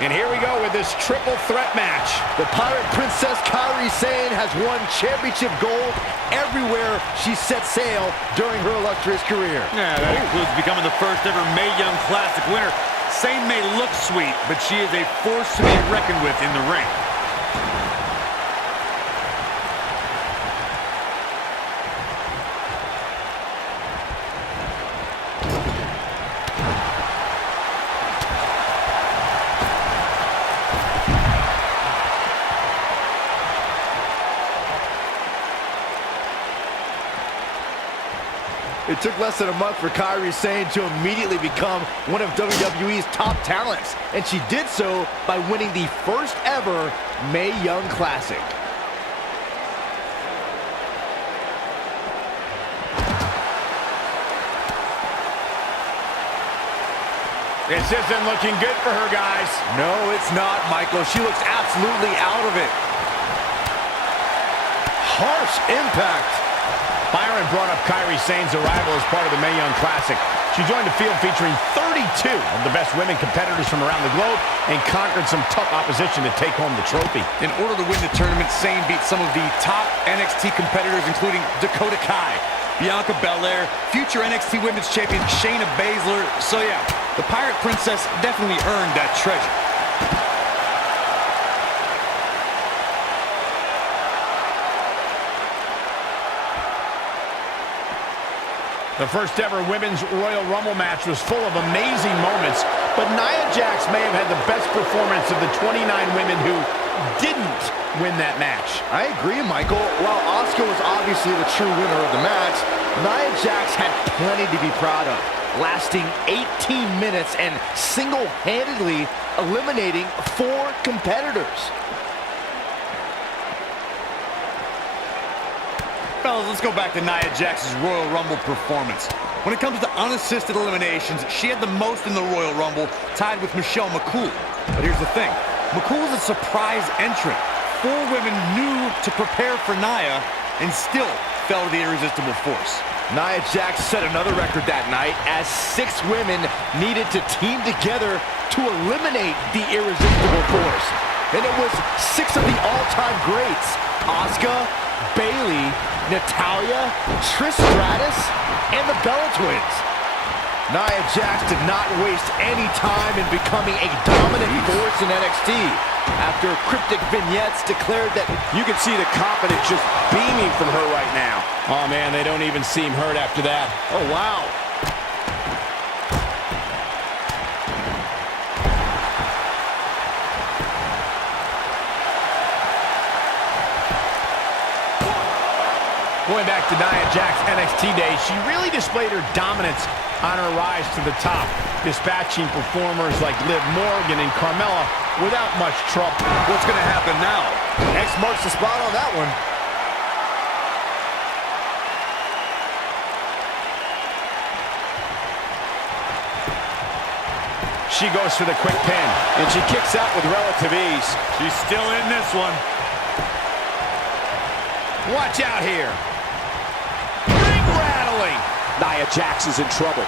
And here we go with this triple threat match. The Pirate Princess Kairi has won championship gold everywhere she set sail during her illustrious career. Yeah, that includes becoming the first ever Mae Young Classic winner. Sane may look sweet, but she is a force to be reckoned with in the ring. It took less than a month for Kairi to immediately become one of WWE's top talents, and she did so by winning the first ever Mae Young Classic. This isn't looking good for her, guys. No, it's not, Michael. She looks absolutely out of it. Harsh impact. Byron brought up Kairi Sane's arrival as part of the Mae Young Classic. She joined the field featuring 32 of the best women competitors from around the globe and conquered some tough opposition to take home the trophy. In order to win the tournament, Sane beat some of the top NXT competitors, including Dakota Kai, Bianca Belair, future NXT Women's Champion Shayna Baszler. So yeah, the Pirate Princess definitely earned that treasure. The first ever Women's Royal Rumble match was full of amazing moments, but Nia Jax may have had the best performance of the 29 women who didn't win that match. I agree, Michael. While Asuka was obviously the true winner of the match, Nia Jax had plenty to be proud of, lasting 18 minutes and single-handedly eliminating 4 competitors. Fellas, let's go back to Nia Jax's Royal Rumble performance. When it comes to unassisted eliminations, she had the most in the Royal Rumble, tied with Michelle McCool. But here's the thing. McCool was a surprise entrant. 4 women knew to prepare for Nia and still fell to the irresistible force. Nia Jax set another record that night as 6 women needed to team together to eliminate the irresistible force. And it was 6 of the all-time greats. Asuka, Bayley, Natalya, Trish Stratus, and the Bella Twins. Nia Jax did not waste any time in becoming a dominant force in NXT. After cryptic vignettes declared that you can see the confidence just beaming from her right now. Oh man, they don't even seem hurt after that. Oh wow. Going back to Nia Jax's NXT days, she really displayed her dominance on her rise to the top, dispatching performers like Liv Morgan and Carmella without much trouble. What's going to happen now? X marks the spot on that one. She goes for the quick pin, and she kicks out with relative ease. She's still in this one. Watch out here. Ring rattling. Nia Jax is in trouble.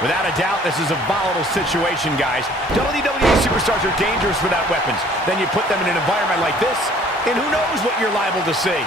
Without a doubt, this is a volatile situation, guys. WWE superstars are dangerous without weapons. Then you put them in an environment like this, and who knows what you're liable to see.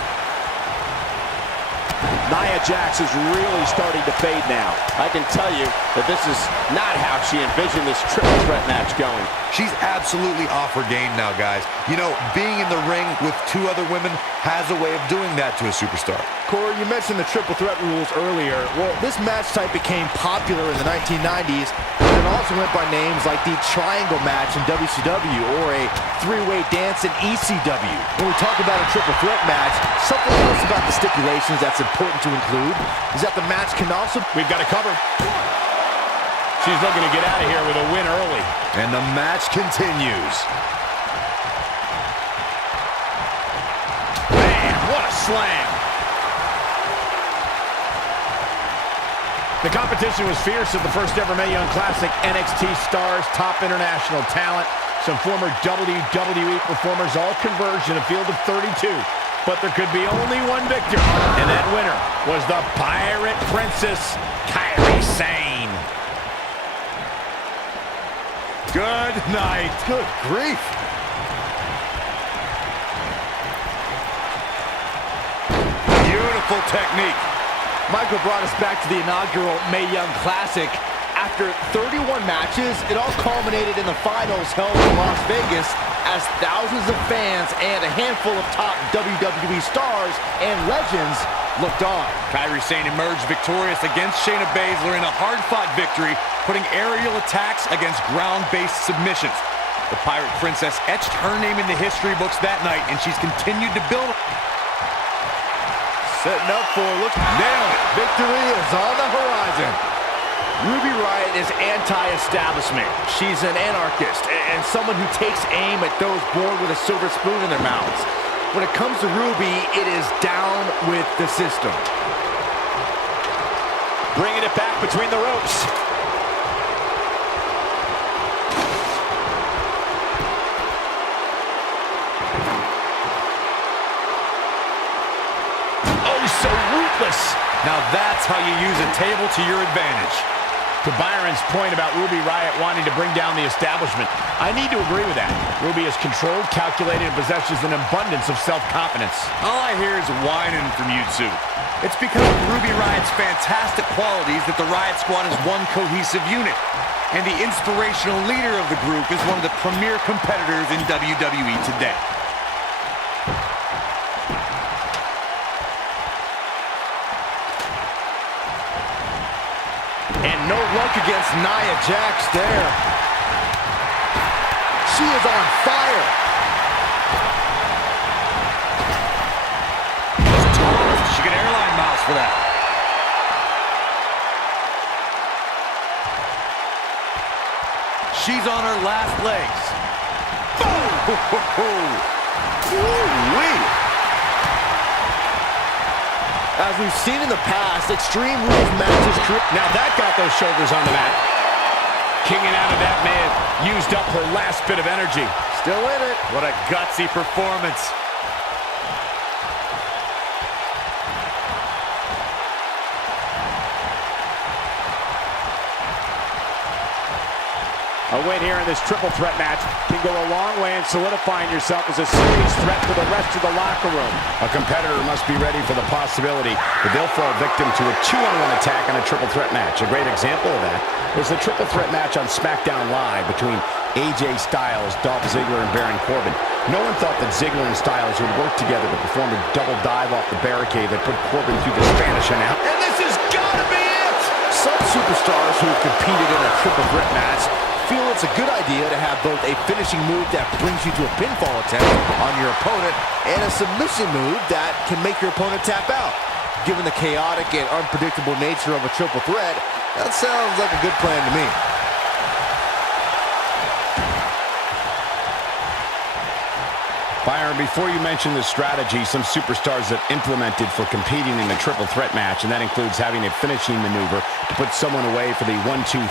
Nia Jax is really starting to fade now. I can tell you that this is not how she envisioned this triple threat match going. She's absolutely off her game now, guys. You know, being in the ring with 2 other women has a way of doing that to a superstar. Corey, you mentioned the triple threat rules earlier. Well, this match type became popular in the 1990s, and it also went by names like the triangle match in WCW or a 3-way dance in ECW. When we talk about a triple threat match, something else about the stipulations that's important to include is that the match can also... We've got it covered. She's looking to get out of here with a win early. And the match continues. Man, what a slam. The competition was fierce at the first ever Mae Young Classic. NXT stars, top international talent, some former WWE performers all converged in a field of 32. But there could be only one victor, and that winner was the Pirate Princess, Kairi Sane. Good night. Good grief. Beautiful technique. Michael brought us back to the inaugural Mae Young Classic. After 31 matches, it all culminated in the finals held in Las Vegas as thousands of fans and a handful of top WWE stars and legends looked on. Kairi Sane emerged victorious against Shayna Baszler in a hard-fought victory, putting aerial attacks against ground-based submissions. The Pirate Princess etched her name in the history books that night, and she's continued to build. Setting up for, look, nailed it. Victory is on the horizon. Ruby Riott is anti-establishment. She's an anarchist and someone who takes aim at those born with a silver spoon in their mouths. When it comes to Ruby, it is down with the system. Bringing it back between the ropes. Oh, so ruthless. Now that's how you use a table to your advantage. To Byron's point about Ruby Riott wanting to bring down the establishment, I need to agree with that. Ruby is controlled, calculated, and possesses an abundance of self-confidence. All I hear is whining from you two. It's because of Ruby Riott's fantastic qualities that the Riott Squad is one cohesive unit. And the inspirational leader of the group is one of the premier competitors in WWE today. And no luck against Nia Jax there. She is on fire. She get airline miles for that. She's on her last legs. Boom! Woo-wee. As we've seen in the past, Extreme Rules matches. Now that got those shoulders on the mat. Kicking out of that may have used up her last bit of energy. Still in it. What a gutsy performance. A win here in this triple threat match can go a long way in solidifying yourself as a serious threat to the rest of the locker room. A competitor must be ready for the possibility that they'll fall victim to a 2-on-1 attack on a triple threat match. A great example of that was the triple threat match on SmackDown Live between AJ Styles, Dolph Ziggler, and Baron Corbin. No one thought that Ziggler and Styles would work together to perform a double dive off the barricade that put Corbin through the Spanish announce. And this has got to be it! Some superstars who have competed in a triple threat match feel it's a good idea to have both a finishing move that brings you to a pinfall attempt on your opponent and a submission move that can make your opponent tap out. Given the chaotic and unpredictable nature of a triple threat, that sounds like a good plan to me. Byron, before you mention the strategy some superstars have implemented for competing in a triple threat match, and that includes having a finishing maneuver to put someone away for the 1-2-3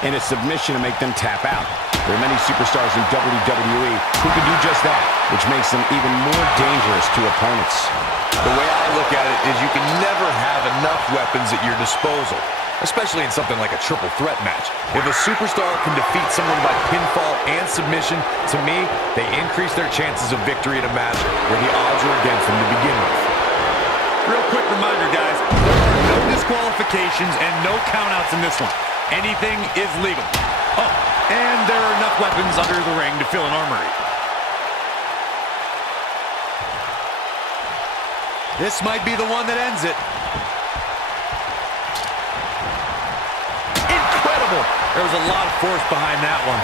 and a submission to make them tap out. There are many superstars in WWE who can do just that, which makes them even more dangerous to opponents. The way I look at it is you can never have enough weapons at your disposal, especially in something like a triple threat match. If a superstar can defeat someone by pinfall and submission, to me, they increase their chances of victory in a match where the odds are against them to begin with. Real quick reminder, guys, there are no disqualifications and no countouts in this one. Anything is legal. Oh, and there are enough weapons under the ring to fill an armory. This might be the one that ends it. Incredible! There was a lot of force behind that one.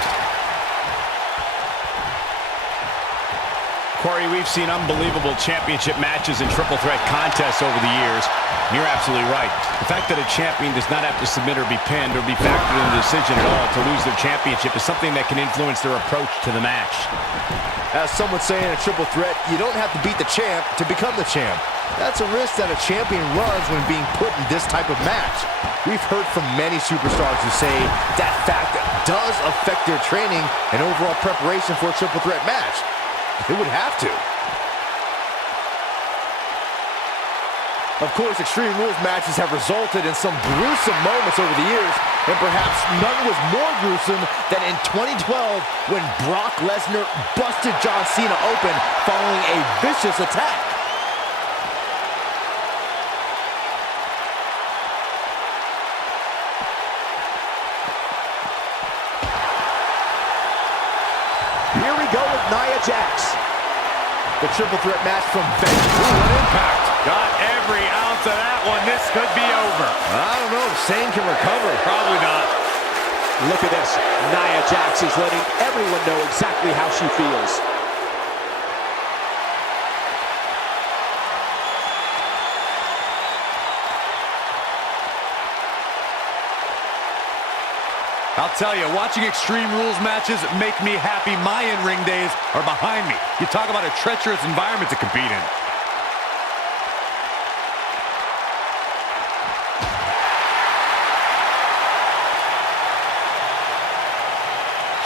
Corey, we've seen unbelievable championship matches and triple threat contests over the years. You're absolutely right. The fact that a champion does not have to submit or be pinned or be factored in the decision at all to lose their championship is something that can influence their approach to the match. As some would say in a triple threat, you don't have to beat the champ to become the champ. That's a risk that a champion runs when being put in this type of match. We've heard from many superstars who say that fact does affect their training and overall preparation for a triple threat match. It would have to. Of course, Extreme Rules matches have resulted in some gruesome moments over the years, And perhaps none was more gruesome than in 2012 when Brock Lesnar busted John Cena open following a vicious attack. Here we go with Nia Jax. The triple threat match from Vegas. What impact. Got every ounce of that one. This could be over. I don't know if Sane can recover. Probably not. Look at this. Nia Jax is letting everyone know exactly how she feels. I'll tell you, watching Extreme Rules matches make me happy. My in-ring days are behind me. You talk about a treacherous environment to compete in.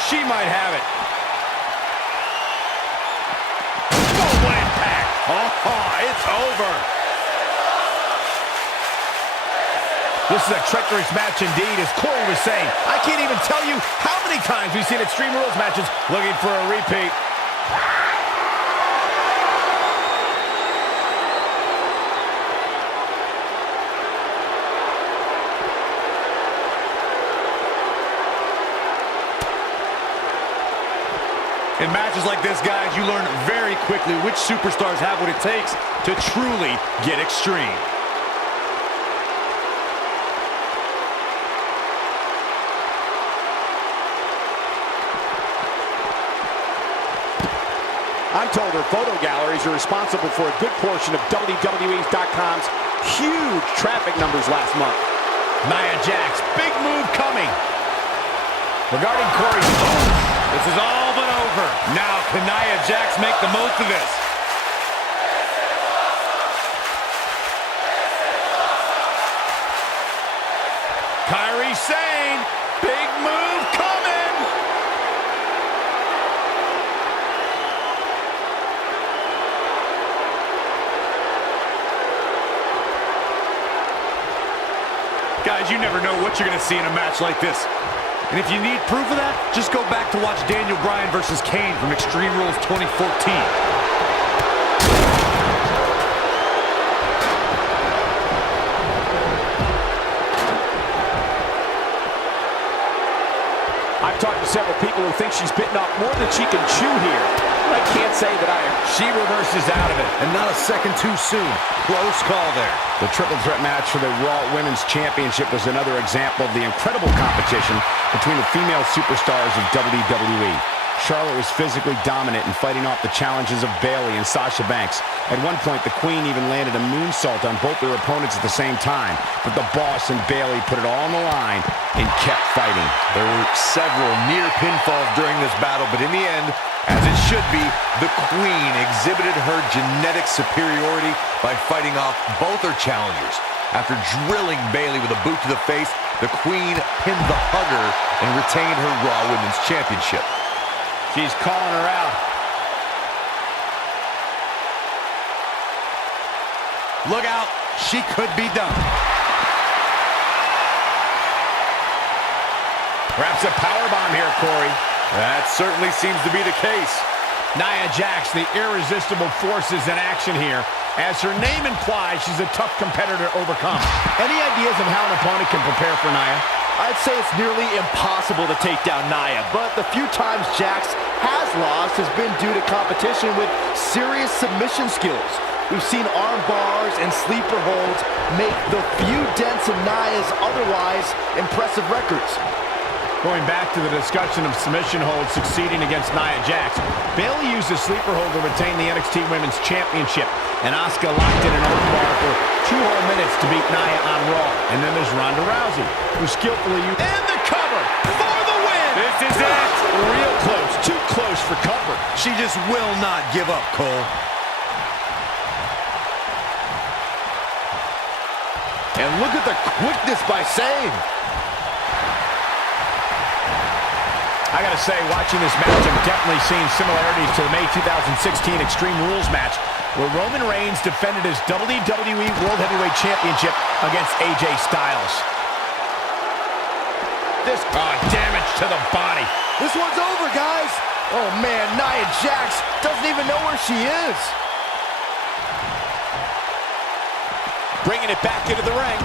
She might have it. Oh, what impact! Oh, it's over. This is a treacherous match indeed, as Corey was saying. I can't even tell you how many times we've seen Extreme Rules matches looking for a repeat. In matches like this, guys, you learn very quickly which superstars have what it takes to truly get extreme. I'm told her photo galleries are responsible for a good portion of WWE's.com's huge traffic numbers last month. Nia Jax, big move coming. Regarding Corey's This is all but over. Now, can Nia Jax make the most of this? Kairi Sane, big move coming. Guys, you never know what you're going to see in a match like this. And if you need proof of that, just go back to watch Daniel Bryan versus Kane from Extreme Rules 2014. I've talked to several people who think she's bitten off more than she can chew here. I can't say that I am. She reverses out of it. And not a second too soon. Close call there. The triple threat match for the Raw Women's Championship was another example of the incredible competition between the female superstars of WWE. Charlotte was physically dominant in fighting off the challenges of Bayley and Sasha Banks. At one point, the Queen even landed a moonsault on both their opponents at the same time. But the Boss and Bayley put it all on the line and kept fighting. There were several near pinfalls during this battle, but in the end, as it should be, the Queen exhibited her genetic superiority by fighting off both her challengers. After drilling Bayley with a boot to the face, the Queen pinned the hugger and retained her Raw Women's Championship. She's calling her out. Look out, she could be done. Perhaps a powerbomb here, Corey. That certainly seems to be the case. Nia Jax, the irresistible force, is in action here. As her name implies, she's a tough competitor to overcome. Any ideas of how an opponent can prepare for Nia? I'd say it's nearly impossible to take down Nia, but the few times Jax has lost has been due to competition with serious submission skills. We've seen arm bars and sleeper holds make the few dents in Nia's otherwise impressive records. Going back to the discussion of submission holds succeeding against Nia Jax, Bayley used a sleeper hold to retain the NXT Women's Championship, and Asuka locked in an arm bar for 2 whole minutes to beat Nia on Raw. And then there's Ronda Rousey, who skillfully used... And the cover for the win! This is it! Real close, too close for comfort. She just will not give up, Cole. And look at the quickness by Sane. I gotta say, watching this match, I'm definitely seeing similarities to the May 2016 Extreme Rules match, where Roman Reigns defended his WWE World Heavyweight Championship against AJ Styles. this. Oh, damage to the body. This one's over, guys. Oh, man, Nia Jax doesn't even know where she is. Bringing it back into the ring.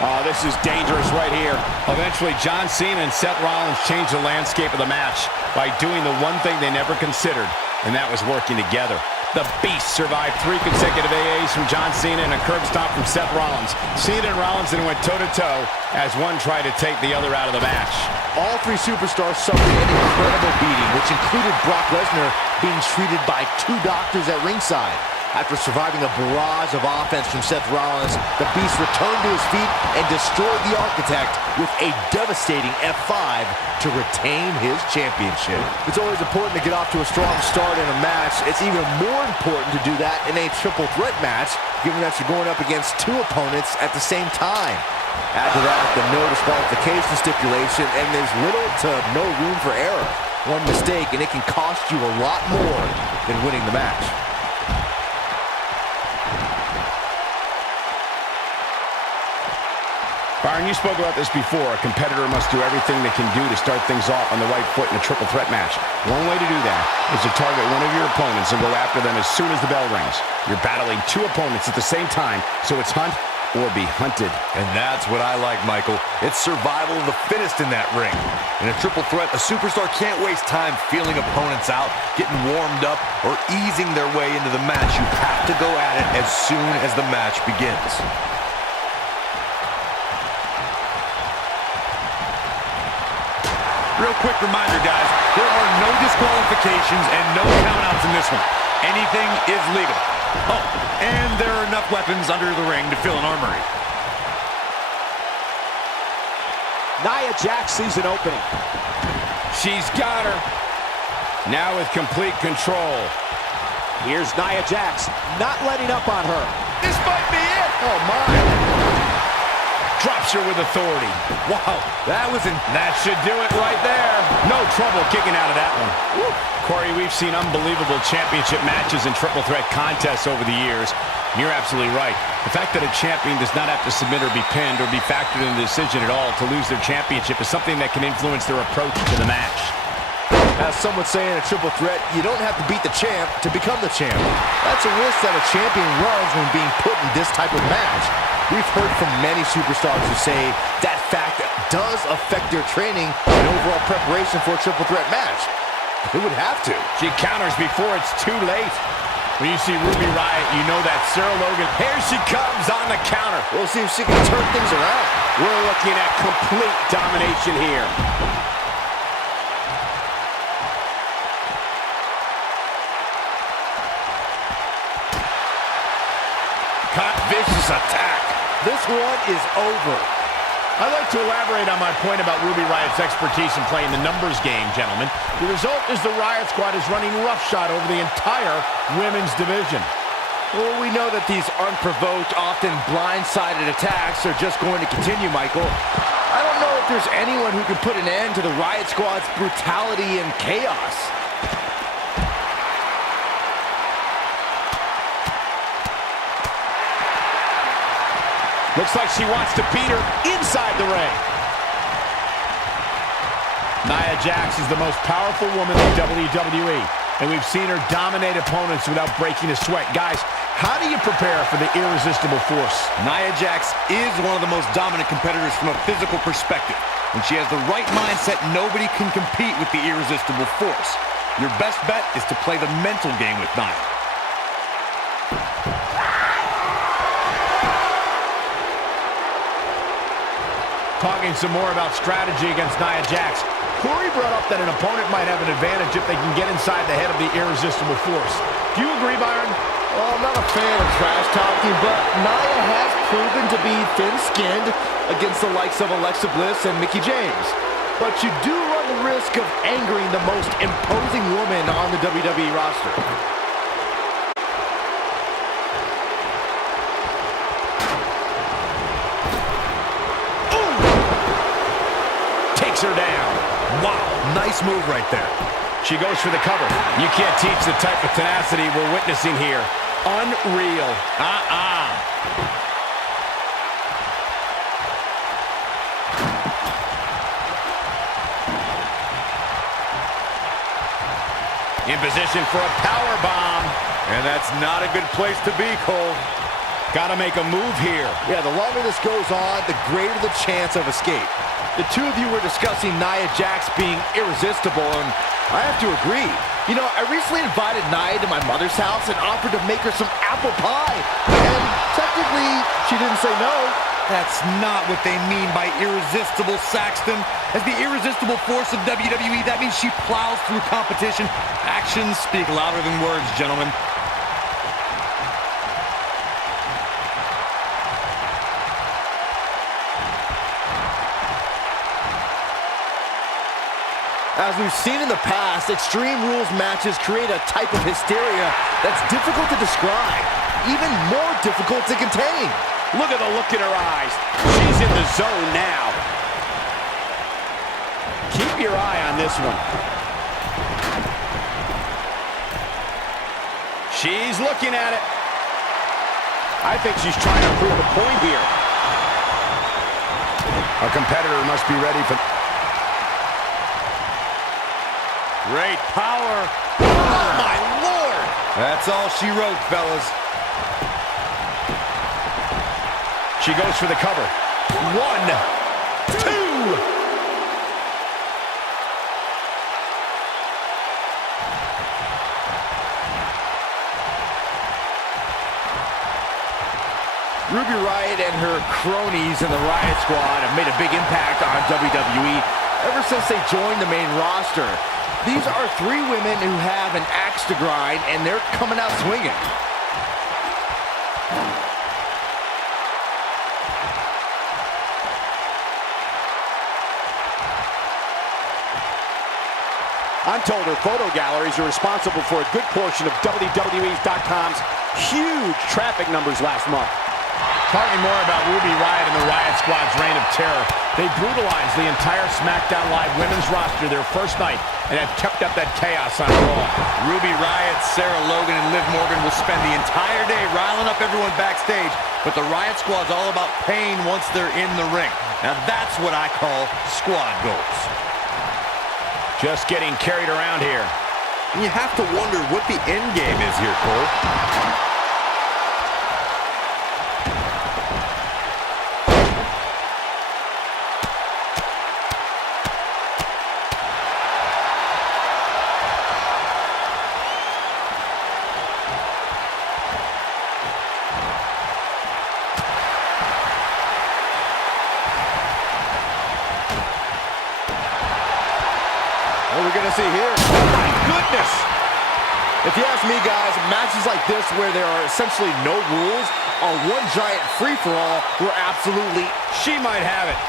Oh, this is dangerous right here. Eventually, John Cena and Seth Rollins changed the landscape of the match by doing the one thing they never considered, and that was working together. The Beast survived 3 consecutive AAs from John Cena and a curb stomp from Seth Rollins. Cena and Rollins then went toe-to-toe as one tried to take the other out of the match. All 3 superstars suffered an incredible beating, which included Brock Lesnar being treated by 2 doctors at ringside. After surviving a barrage of offense from Seth Rollins, the Beast returned to his feet and destroyed the Architect with a devastating F5 to retain his championship. It's always important to get off to a strong start in a match. It's even more important to do that in a triple threat match, given that you're going up against 2 opponents at the same time. Add to that the no disqualification stipulation, and there's little to no room for error. One mistake, and it can cost you a lot more than winning the match. Byron, you spoke about this before. A competitor must do everything they can do to start things off on the right foot in a triple threat match. One way to do that is to target one of your opponents and go after them as soon as the bell rings. You're battling 2 opponents at the same time, so it's hunt or be hunted. And that's what I like, Michael. It's survival of the fittest in that ring. In a triple threat, a superstar can't waste time feeling opponents out, getting warmed up, or easing their way into the match. You have to go at it as soon as the match begins. Real quick reminder, guys, there are no disqualifications and no countouts in this one. Anything is legal. Oh, and there are enough weapons under the ring to fill an armory. Nia Jax sees an opening. She's got her. Now with complete control. Here's Nia Jax, not letting up on her. This might be it. Oh, my. Drops her with authority. Wow, that should do it right there. No trouble kicking out of that one. Woo. Corey, we've seen unbelievable championship matches and triple threat contests over the years. You're absolutely right. The fact that a champion does not have to submit or be pinned or be factored in the decision at all to lose their championship is something that can influence their approach to the match. As some would say in a triple threat, you don't have to beat the champ to become the champ. That's a risk that a champion runs when being put in this type of match. We've heard from many superstars who say that fact does affect their training and overall preparation for a triple threat match. It would have to. She counters before it's too late. When you see Ruby Riott, you know that Sarah Logan. Here she comes on the counter. We'll see if she can turn things around. We're looking at complete domination here. Vicious attack. This one is over. I'd like to elaborate on my point about Ruby Riott's expertise in playing the numbers game, gentlemen. The result is the Riott Squad is running roughshod over the entire women's division. Well, we know that these unprovoked, often blindsided attacks are just going to continue, Michael. I don't know if there's anyone who can put an end to the Riott Squad's brutality and chaos. Looks like she wants to beat her inside the ring. Nia Jax is the most powerful woman in WWE, and we've seen her dominate opponents without breaking a sweat. Guys, how do you prepare for the irresistible force? Nia Jax is one of the most dominant competitors from a physical perspective. When she has the right mindset, nobody can compete with the irresistible force. Your best bet is to play the mental game with Nia. Talking some more about strategy against Nia Jax. Corey brought up that an opponent might have an advantage if they can get inside the head of the irresistible force. Do you agree, Byron? Well, I'm not a fan of trash talking, but Nia has proven to be thin-skinned against the likes of Alexa Bliss and Mickie James. But you do run the risk of angering the most imposing woman on the WWE roster. Her down. Wow, nice move right there. She goes for the cover. You can't teach the type of tenacity we're witnessing here. Unreal. In position for a power bomb. And that's not a good place to be, Cole. Gotta make a move here. Yeah, the longer this goes on, the greater the chance of escape. The two of you were discussing Nia Jax being irresistible, and I have to agree. You know, I recently invited Nia to my mother's house and offered to make her some apple pie. And technically, she didn't say no. That's not what they mean by irresistible, Saxton. As the irresistible force of WWE, that means she plows through competition. Actions speak louder than words, gentlemen. As we've seen in the past, Extreme Rules matches create a type of hysteria that's difficult to describe, even more difficult to contain. Look at the look in her eyes. She's in the zone now. Keep your eye on this one. She's looking at it. I think she's trying to prove a point here. A competitor must be ready for... Great power. Oh, my Lord. That's all she wrote, fellas. She goes for the cover. 1, 2. Ruby Riott and her cronies in the Riott Squad have made a big impact on WWE ever since they joined the main roster. These are three women who have an axe to grind, and they're coming out swinging. I'm told her photo galleries are responsible for a good portion of WWE's.com's huge traffic numbers last month. Talking more about Ruby Riott and the Riott Squad's reign of terror, they brutalized the entire SmackDown Live women's roster their first night and have kept up that chaos on Raw. Ruby Riott, Sarah Logan, and Liv Morgan will spend the entire day riling up everyone backstage, but the Riott Squad's all about pain once they're in the ring. Now that's what I call squad goals. Just getting carried around here. You have to wonder what the end game is here, Cole. What are we going to see here? Oh, my goodness! If you ask me, guys, matches like this where there are essentially no rules are one giant free-for-all where absolutely... She might have it.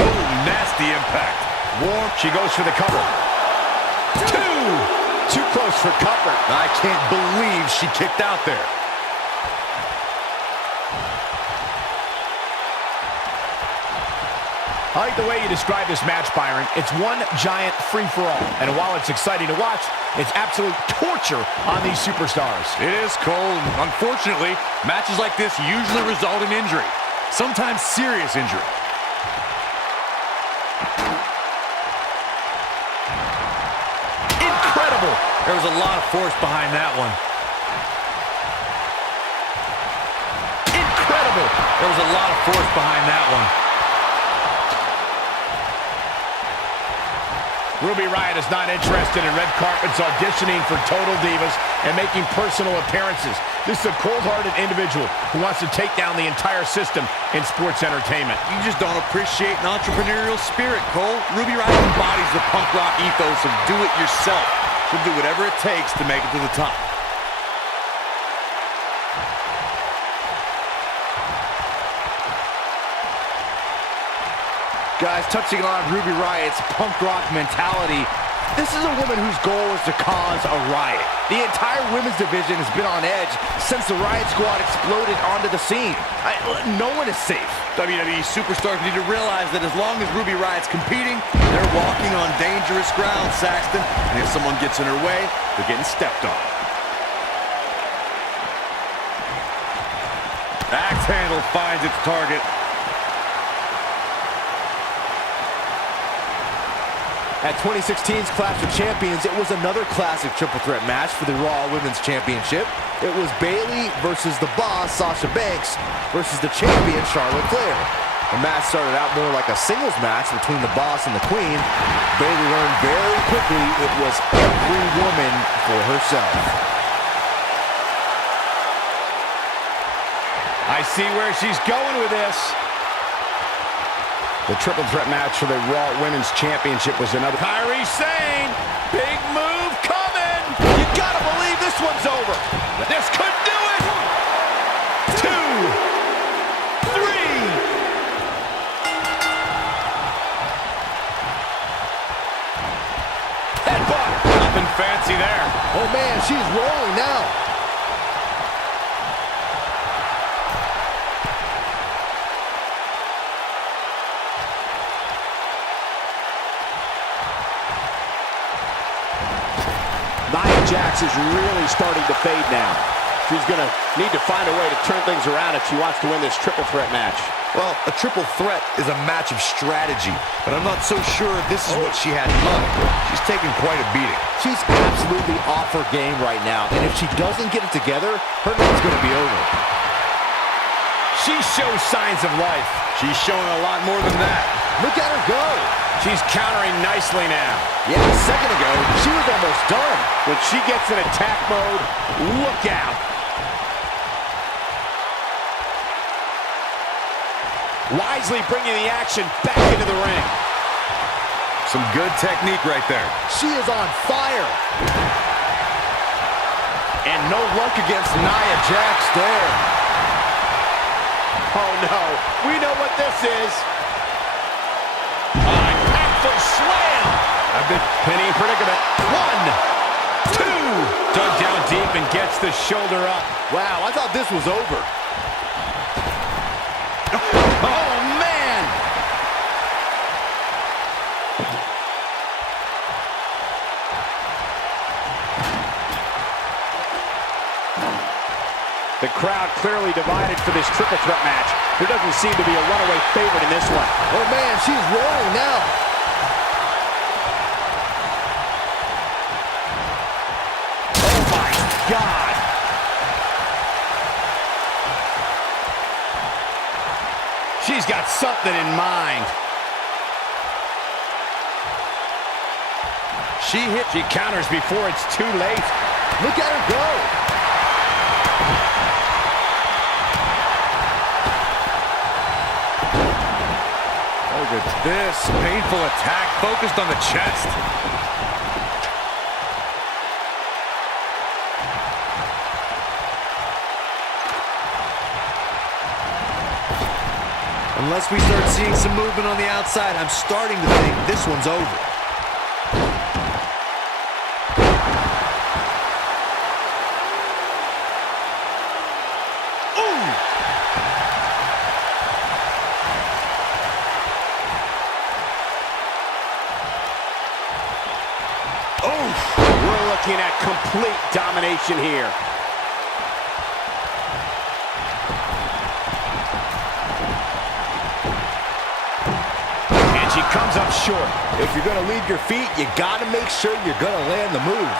Oh, nasty impact. Warm. She goes for the cover. 2. Too close for comfort. I can't believe she kicked out there. I like the way you describe this match, Byron. It's one giant free-for-all. And while it's exciting to watch, it's absolute torture on these superstars. It is, Cole. Unfortunately, matches like this usually result in injury. Sometimes serious injury. Incredible. There was a lot of force behind that one. Incredible. There was a lot of force behind that one. Ruby Riott is not interested in red carpets, auditioning for Total Divas and making personal appearances. This is a cold-hearted individual who wants to take down the entire system in sports entertainment. You just don't appreciate an entrepreneurial spirit, Cole. Ruby Riott embodies the punk rock ethos of do it yourself. She'll do whatever it takes to make it to the top. Guys, touching on Ruby Riott's punk rock mentality, this is a woman whose goal is to cause a riot. The entire women's division has been on edge since the Riott Squad exploded onto the scene. No one is safe. WWE superstars need to realize that as long as Ruby Riott's competing, they're walking on dangerous ground, Saxton. And if someone gets in her way, they're getting stepped on. Axe handle finds its target. At 2016's Clash of Champions, it was another classic triple threat match for the Raw Women's Championship. It was Bayley versus the Boss, Sasha Banks, versus the champion, Charlotte Flair. The match started out more like a singles match between the Boss and the Queen. Bayley learned very quickly it was every woman for herself. I see where she's going with this. The triple threat match for the Raw Women's Championship was another. Kairi Sane, big move coming. You gotta believe this one's over. This could do it. 2, 3. Headbutt. Nothing fancy there. Oh man, she's rolling now. Nia Jax is really starting to fade now. She's going to need to find a way to turn things around if she wants to win this triple threat match. Well, a triple threat is a match of strategy, but I'm not so sure this is what she had in mind. She's taking quite a beating. She's absolutely off her game right now, and if she doesn't get it together, her night's going to be over. She shows signs of life. She's showing a lot more than that. Look at her go. She's countering nicely now. Yeah, a second ago, she was almost done. When she gets in attack mode, look out. Wisely bringing the action back into the ring. Some good technique right there. She is on fire. And no luck against Nia Jax there. Oh no, we know what this is. Impactful slam. A big pinning predicament. 1, 2. Dug down deep and gets the shoulder up. Wow, I thought this was over. Oh, man. The crowd clearly divided for this triple threat match. There doesn't seem to be a runaway favorite in this one. Oh man, she's rolling now. Oh, my God. She's got something in mind. She counters before it's too late. Look at her go. Look at this painful attack focused on the chest. Unless we start seeing some movement on the outside, I'm starting to think this one's over. We're looking at complete domination here. And she comes up short. If you're going to leave your feet, you got to make sure you're going to land the move.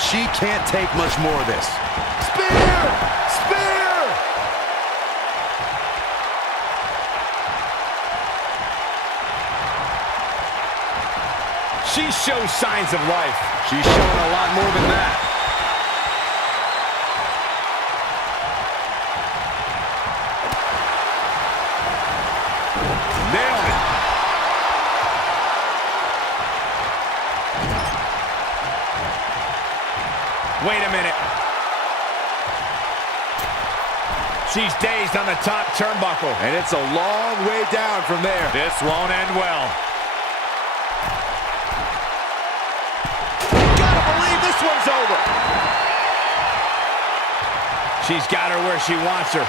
She can't take much more of this. Spear! Spear! She shows signs of life. She's showing a lot more than that. Nailed it. Wait a minute. She's dazed on the top turnbuckle. And it's a long way down from there. This won't end well. Gotta believe this one's over. She's got her where she wants her.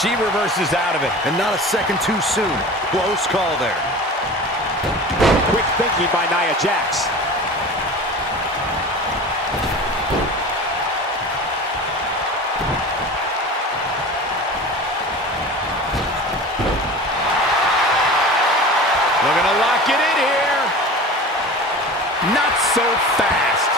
She reverses out of it. And not a second too soon. Close call there. Quick thinking by Nia Jax. lock it in here. Not so fast.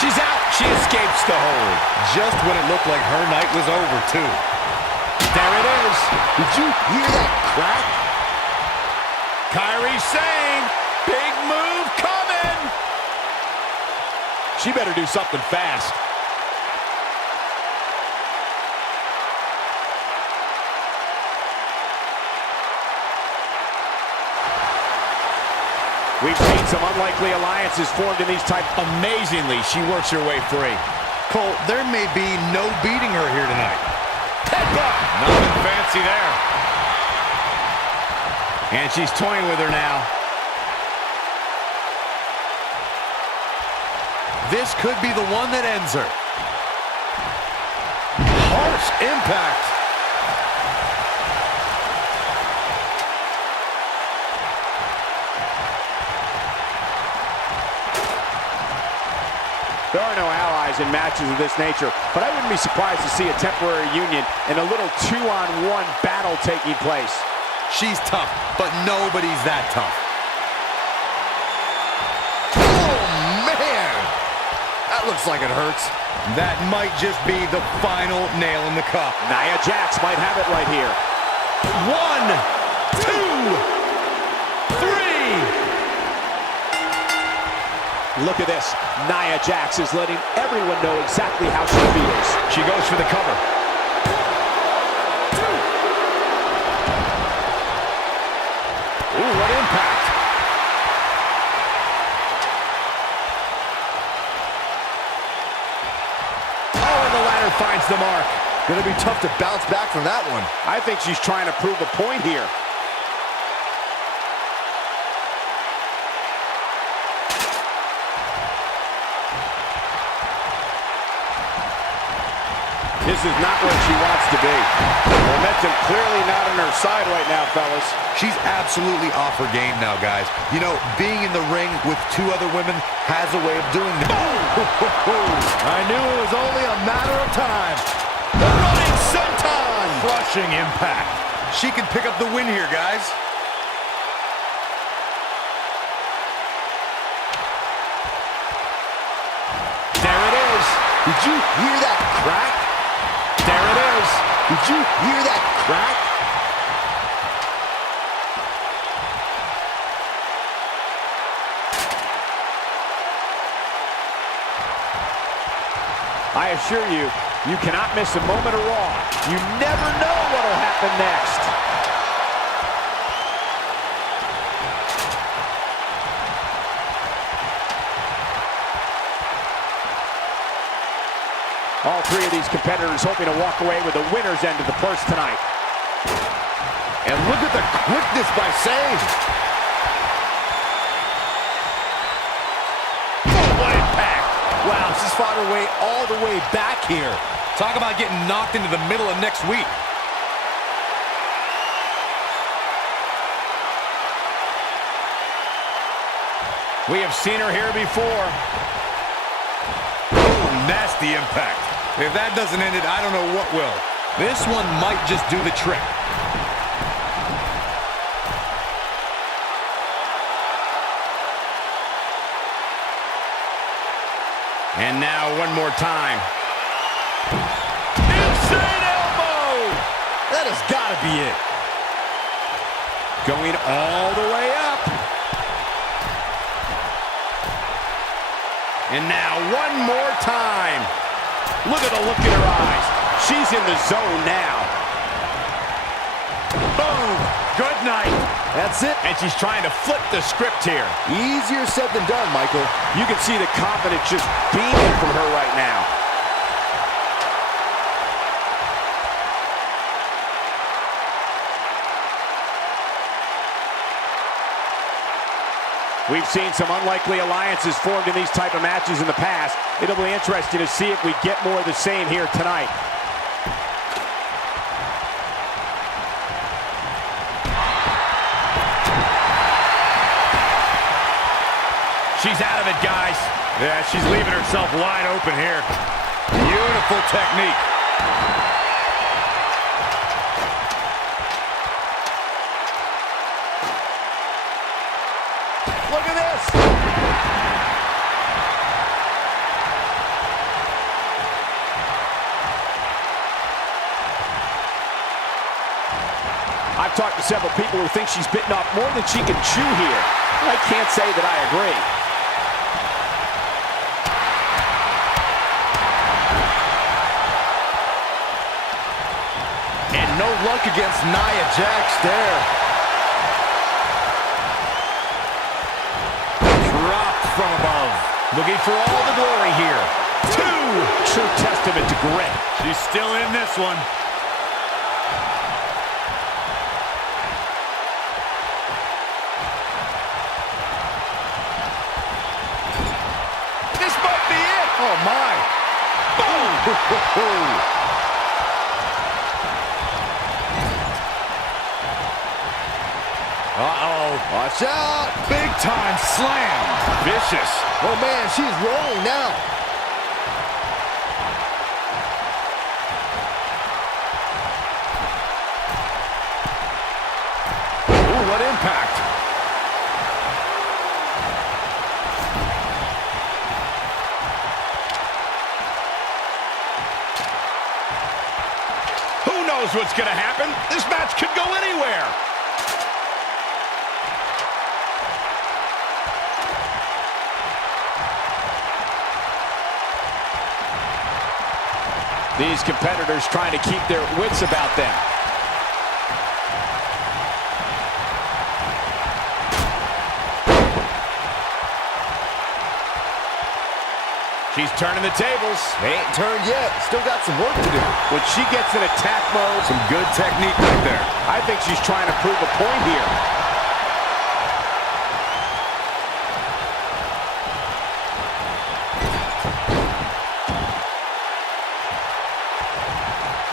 She's out. She escapes the hold. Just when it looked like her night was over, too. There it is. Did you hear that crack? Kairi saying, big move coming. She better do something fast. We've seen some unlikely alliances formed in these type. Amazingly, she works her way free. Cole, there may be no beating her here tonight. Headbutt. Nothing fancy there. And she's toying with her now. This could be the one that ends her. Harsh impact. There are no allies in matches of this nature, but I wouldn't be surprised to see a temporary union and a little two-on-one battle taking place. She's tough, but nobody's that tough. Oh, man! That looks like it hurts. That might just be the final nail in the cup. Nia Jax might have it right here. 1, 2, 3. Look at this. Nia Jax is letting everyone know exactly how she feels. She goes for the cover. Ooh, what impact. Oh, and the ladder finds the mark. Gonna be tough to bounce back from that one. I think she's trying to prove a point here. This is not where she wants to be. Momentum clearly not on her side right now, fellas. She's absolutely off her game now, guys. You know, being in the ring with two other women has a way of doing that. I knew it was only a matter of time. The running senton. Crushing impact. She can pick up the win here, guys. There it is. Did you hear that crack? There it is. Did you hear that crack? I assure you, you cannot miss a moment of Raw. You never know what will happen next. All three of these competitors hoping to walk away with the winner's end of the purse tonight. And look at the quickness by Sage. Oh, what impact. Wow, she's fought her way all the way back here. Talk about getting knocked into the middle of next week. We have seen her here before. Oh, nasty impact. If that doesn't end it, I don't know what will. This one might just do the trick. And now one more time. Insane elbow! That has got to be it. Going all the way up. And now one more time. Look at the look in her eyes. She's in the zone now. Boom! Good night. That's it. And she's trying to flip the script here. Easier said than done, Michael. You can see the confidence just beaming from her right now. We've seen some unlikely alliances formed in these type of matches in the past. It'll be interesting to see if we get more of the same here tonight. She's out of it, guys. Yeah, she's leaving herself wide open here. Beautiful technique. Look at this. I've talked to several people who think she's bitten off more than she can chew here. I can't say that I agree. And no luck against Nia Jax there. Dropped from above. Looking for all the glory here. 2. True testament to grit. She's still in this one. This might be it. Oh, my. Boom! Uh-oh. Watch out. Big time slam. Vicious. Oh, man, she's rolling now. Ooh, what impact. Who knows what's going to happen? This match could go anywhere. These competitors trying to keep their wits about them. She's turning the tables. They ain't turned yet. Still got some work to do. When she gets in attack mode, Some good technique right there. I think she's trying to prove a point here.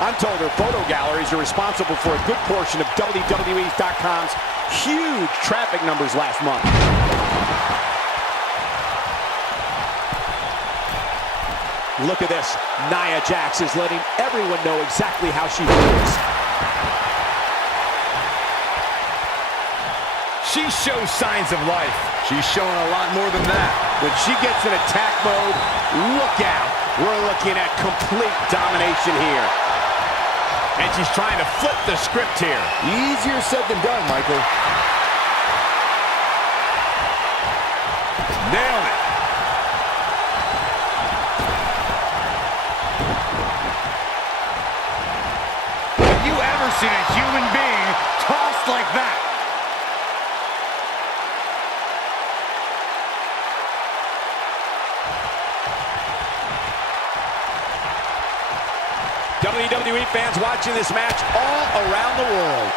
I'm told her photo galleries are responsible for a good portion of WWE.com's huge traffic numbers last month. Look at this. Nia Jax is letting everyone know exactly how she feels. She shows signs of life. She's showing a lot more than that. When she gets in attack mode, look out. We're looking at complete domination here. And she's trying to flip the script here. Easier said than done, Michael. Nailed it. Have you ever seen a human being tossed like that? WWE fans watching this match all around the world.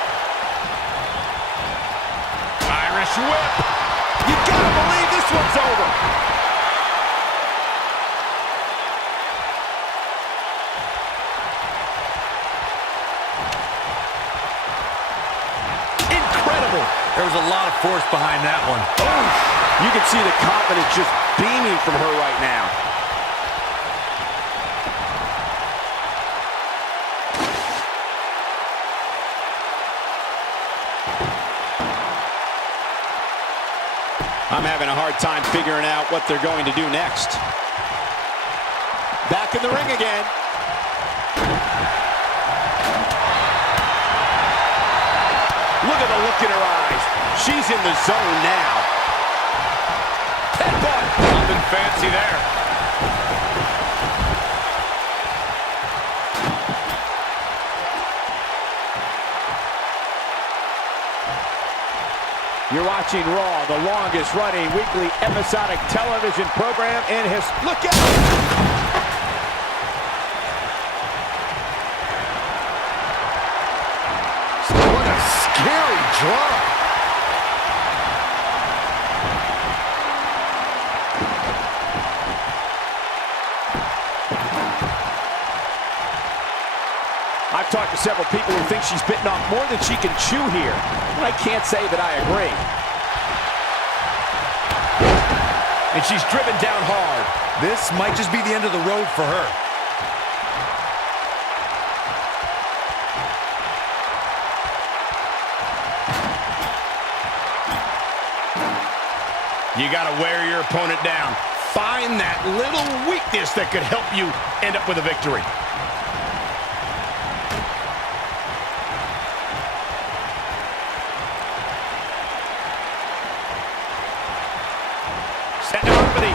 Irish whip. You gotta believe this one's over. Incredible. There was a lot of force behind that one. You can see the confidence just beaming from her right now. I'm having a hard time figuring out what they're going to do next. Back in the ring again. Look at the look in her eyes. She's in the zone now. Headbutt. Nothing fancy there. You're watching Raw, the longest running weekly episodic television program in history. Look out! What a scary drop. I've talked to several people who think she's bitten off more than she can chew here. I can't say that I agree. and she's driven down hard. This might just be the end of the road for her. You got to wear your opponent down. Find that little weakness that could help you end up with a victory. Setting up for the...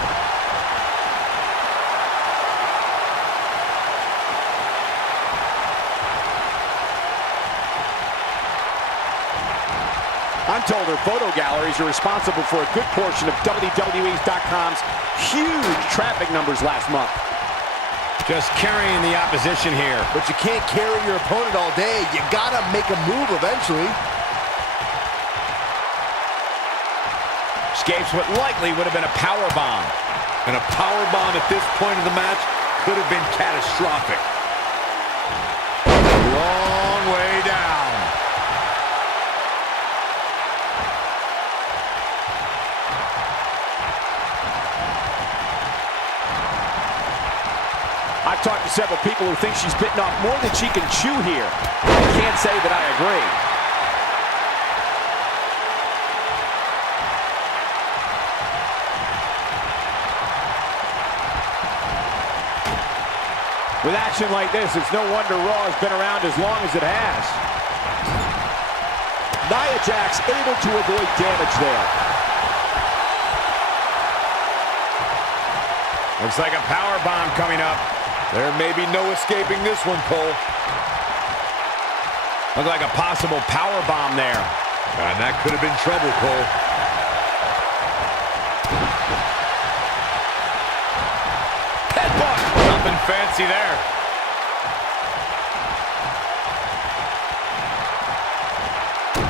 I'm told her photo galleries are responsible for a good portion of WWE's.com's huge traffic numbers last month. Just carrying the opposition here. But you can't carry your opponent all day. You gotta make a move eventually. Escapes what likely would have been a power bomb. And a power bomb at this point of the match could have been catastrophic. Long way down. I've talked to several people who think she's bitten off more than she can chew here. I can't say that I agree. With action like this, it's no wonder Raw has been around as long as it has. Nia Jax able to avoid damage there. Looks like a power bomb coming up. There may be no escaping this one, Cole. Looked like a possible power bomb there. And that could have been trouble, Cole. Headbutt. Nothing fancy there.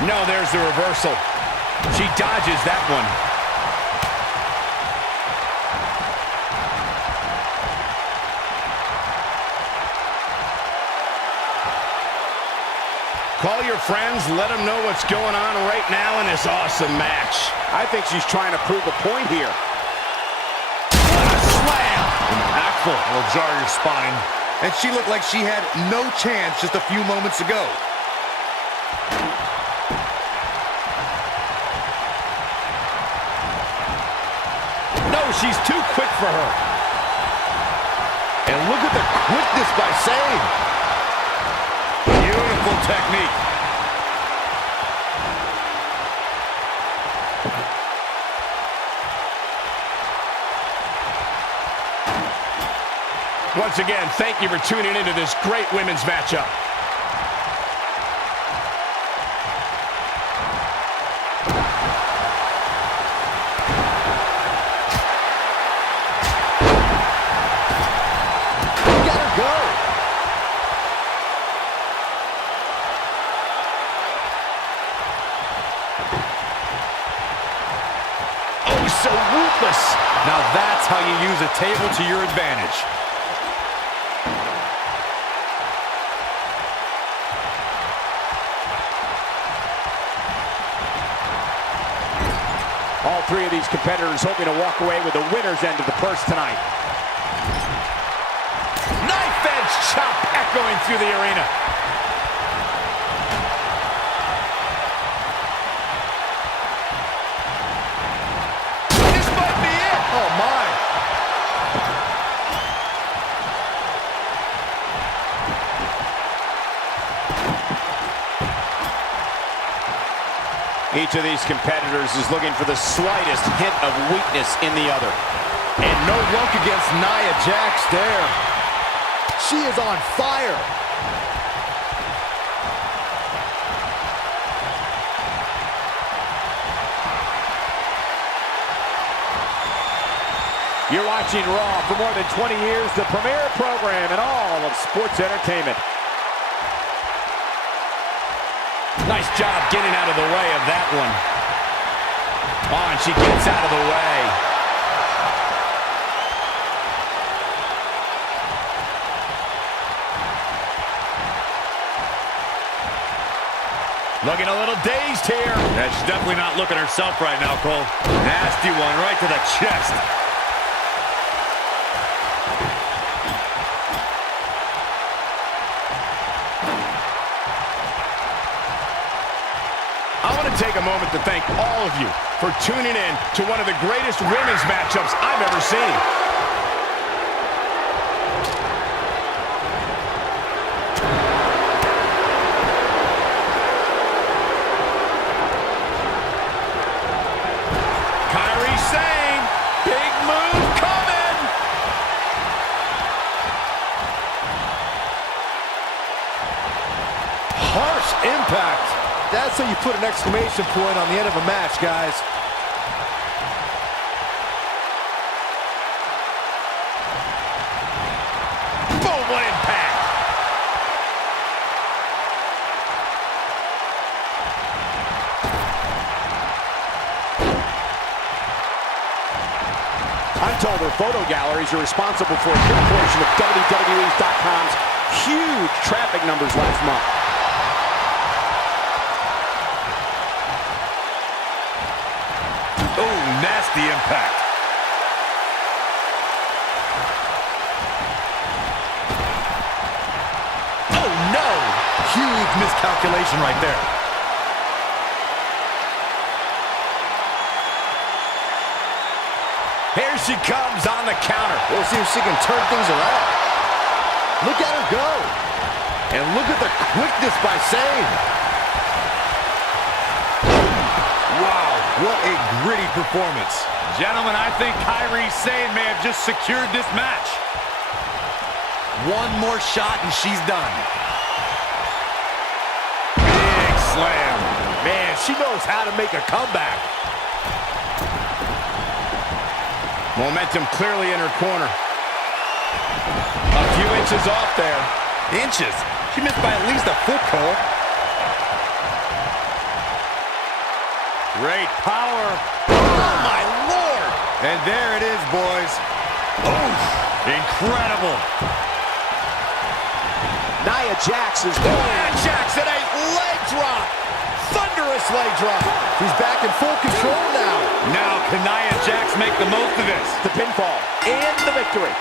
No, there's the reversal. She dodges that one. Call your friends, let them know what's going on right now in this awesome match. I think she's trying to prove a point here. What a slam! Impactful. Will jar your spine. And she looked like she had no chance just a few moments ago. No, she's too quick for her. And look at the quickness by Sane. Beautiful technique. Once again, thank you for tuning into this great women's matchup. Let her go. Oh, so ruthless. Now that's how you use a table to your advantage. All three of these competitors hoping to walk away with the winner's end of the purse tonight. Knife edge chop echoing through the arena. This might be it. Oh, my. Each of these competitors is looking for the slightest hint of weakness in the other. And no luck against Nia Jax there. She is on fire. You're watching Raw for more than 20 years, the premier program in all of sports entertainment. Nice job getting out of the way of that one. Oh, and she gets out of the way. Looking a little dazed here. Yeah, she's definitely not looking herself right now, Cole. Nasty one right to the chest. I want to take a moment to thank all of you for tuning in to one of the greatest women's matchups I've ever seen. Kairi saying, big move coming. Harsh impact. That's how you put an exclamation point on the end of a match, guys. Boom, what impact. I'm told her photo galleries are responsible for a big portion of WWE's.com's huge traffic numbers last month. Oh, nasty impact. Oh, no. Huge miscalculation right there. Here she comes on the counter. We'll see if she can turn things around. Look at her go. And look at the quickness by Sane. Wow, what a gritty performance. Gentlemen, I think Kairi Sane may have just secured this match. One more shot and she's done. Big slam. Man, she knows how to make a comeback. Momentum clearly in her corner. A few inches off there. Inches? She missed by at least a foot, Cole. Great power. Oh, my Lord. And there it is, boys. Oof. Incredible. Nia Jax is Nia Jax at a leg drop. Thunderous leg drop. She's back in full control now. Now, can Nia Jax make the most of this? the pinfall and the victory.